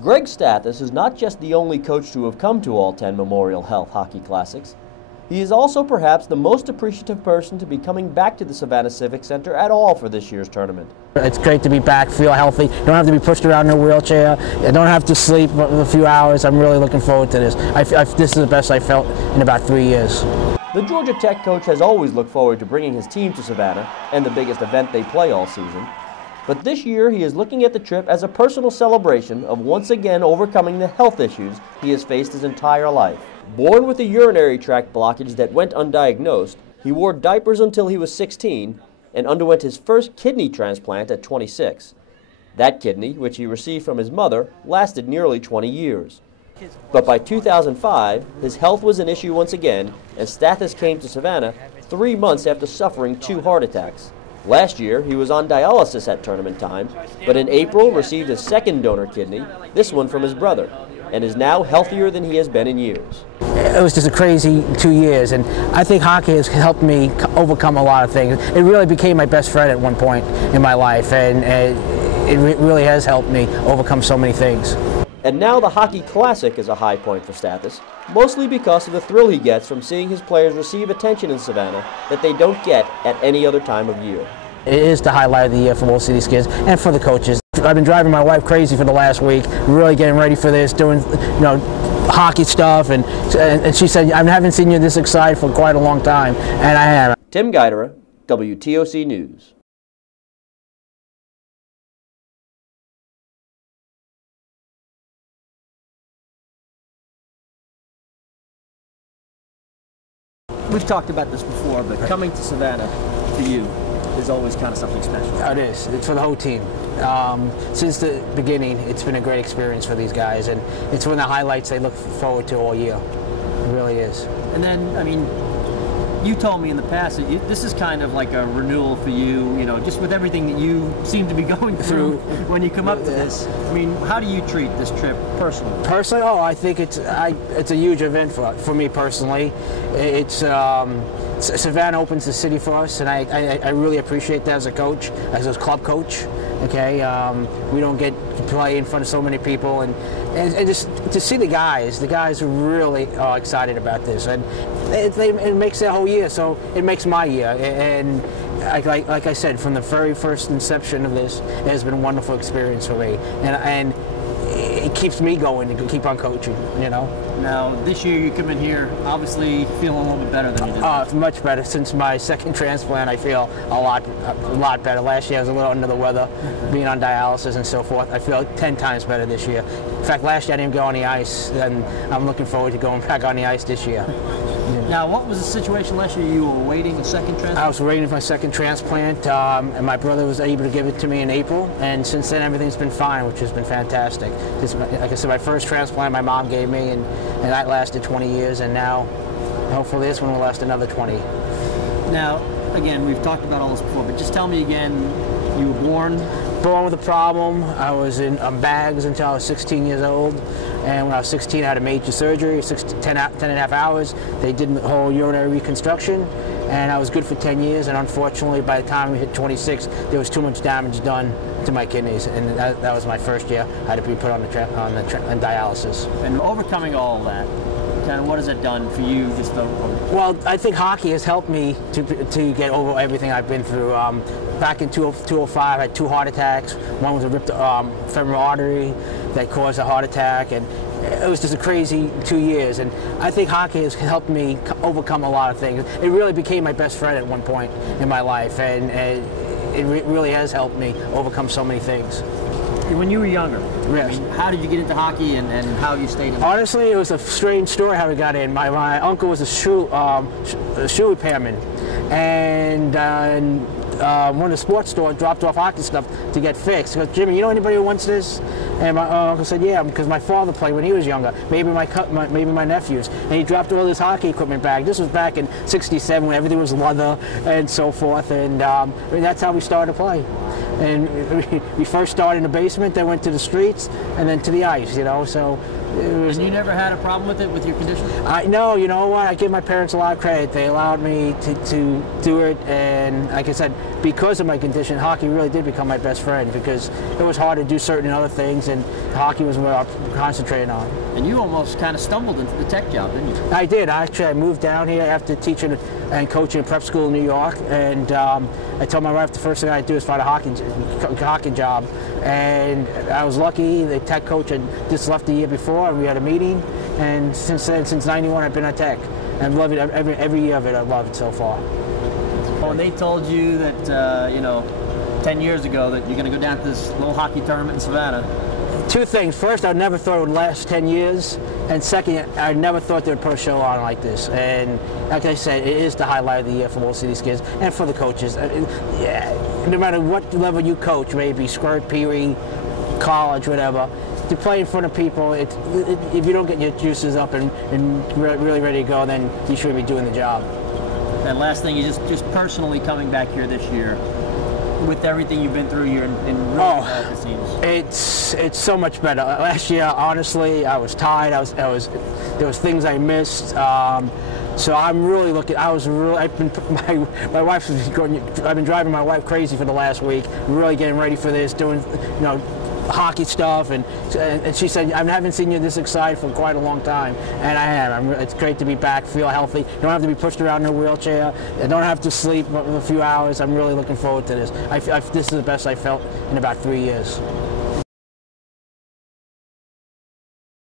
Greg Stathis is not just the only coach to have come to all 10 Memorial Health Hockey Classics. He is also perhaps the most appreciative person to be coming back to the Savannah Civic Center at all for this year's tournament. It's great to be back, feel healthy. Don't have to be pushed around in a wheelchair. I don't have to sleep a few hours. I'm really looking forward to this. This is the best I felt in about 3 years. The Georgia Tech coach has always looked forward to bringing his team to Savannah and the biggest event they play all season. But this year he is looking at the trip as a personal celebration of once again overcoming the health issues he has faced his entire life. Born with a urinary tract blockage that went undiagnosed, he wore diapers until he was 16 and underwent his first kidney transplant at 26. That kidney, which he received from his mother, lasted nearly 20 years. But by 2005, his health was an issue once again, and Stathis came to Savannah 3 months after suffering 2 heart attacks. Last year, he was on dialysis at tournament time, but in April received his second donor kidney, this one from his brother, and is now healthier than he has been in years. It was just a crazy 2 years, and I think hockey has helped me overcome a lot of things. It really became my best friend at one point in my life, and it really has helped me overcome so many things. And now the Hockey Classic is a high point for Stathis, mostly because of the thrill he gets from seeing his players receive attention in Savannah that they don't get at any other time of year. It is the highlight of the year for most of these kids and for the coaches. I've been driving my wife crazy for the last week, really getting ready for this, doing hockey stuff, and she said, I haven't seen you this excited for quite a long time, and I am. Tim Guidera, WTOC News. We've talked about this before, but coming to Savannah for you is always kind of something special. It is. It's for the whole team. Since the beginning, it's been a great experience for these guys, and it's one of the highlights they look forward to all year. It really is. And then, I mean, you told me in the past that this is kind of like a renewal for you, just with everything that you seem to be going through when you come up to this. I mean, how do you treat this trip personally? Personally, I think it's a huge event for me personally. It's Savannah opens the city for us, and I really appreciate that as a coach, as a club coach. Okay, we don't get to play in front of so many people, and just to see the guys really are excited about this, and it makes their whole year. So it makes my year, and like I said, from the very first inception of this, it has been a wonderful experience for me, and it keeps me going to keep on coaching. Now, this year you come in here, obviously feeling a little bit better than you did. Much better. Since my second transplant, I feel a lot better. Last year I was a little under the weather, being on dialysis and so forth. I feel 10 times better this year. In fact, last year I didn't go on the ice, and I'm looking forward to going back on the ice this year. Now, what was the situation last year? You were waiting a second transplant? I was waiting for my second transplant, and my brother was able to give it to me in April, and since then everything's been fine, which has been fantastic. Like I said, my first transplant my mom gave me, and that lasted 20 years, and now hopefully this one will last another 20. Now, again, we've talked about all this before, but just tell me again, you were born with a problem. I was in bags until I was 16 years old, and when I was 16 I had a major surgery, 10 and a half hours. They did the whole urinary reconstruction, and I was good for 10 years, and unfortunately by the time we hit 26 there was too much damage done to my kidneys, and that was my first year. I had to be put on dialysis. And overcoming all of that, kind of what has it done for you? Well, I think hockey has helped me to get over everything I've been through. Back in 2005, I had 2 heart attacks. One was a ripped femoral artery that caused a heart attack, and it was just a crazy 2 years. And I think hockey has helped me overcome a lot of things. It really became my best friend at one point in my life, and it really has helped me overcome so many things. When you were younger, yes. How did you get into hockey, and how you stayed in? Honestly, it was a strange story how we got in. My uncle was a shoe repairman, and one of the sports stores dropped off hockey stuff to get fixed. He goes, Jimmy, you know anybody who wants this? And my uncle said, yeah, because my father played when he was younger. Maybe my nephews. And he dropped all his hockey equipment back. This was back in '67 when everything was leather and so forth. And that's how we started to play. And we first started in the basement, then went to the streets, and then to the ice. So And you never had a problem with it, with your condition? No, you know what? I give my parents a lot of credit. They allowed me to do it, and like I said, because of my condition, hockey really did become my best friend because it was hard to do certain other things, and hockey was what I concentrated on. And you almost kind of stumbled into the tech job, didn't you? I did. Actually, I moved down here after teaching and coaching in prep school in New York, and I told my wife the first thing I'd do is find a hockey job. And I was lucky. The tech coach had just left the year before, and we had a meeting. And since then, since '91, I've been at tech. And I've loved it every year of it. I've loved it so far. Well, and they told you that 10 years ago that you're going to go down to this little hockey tournament in Savannah. Two things. First, I never thought it would last 10 years. And second, I never thought they would put a show on like this. And like I said, it is the highlight of the year for most of these kids and for the coaches. No matter what level you coach, maybe squirt, peewee, college, whatever, to play in front of people, if you don't get your juices up and really ready to go, then you shouldn't be doing the job. And last thing, you just personally coming back here this year, with everything you've been through, you're in really bad, it seems. It's so much better. Last year, honestly, I was tired. There was things I missed. So I'm really looking. I've been driving my wife crazy for the last week. Really getting ready for this, doing hockey stuff, and she said, I haven't seen you this excited for quite a long time, and I am. It's great to be back, feel healthy. Don't have to be pushed around in a wheelchair. I don't have to sleep a few hours. I'm really looking forward to this. This is the best I felt in about 3 years.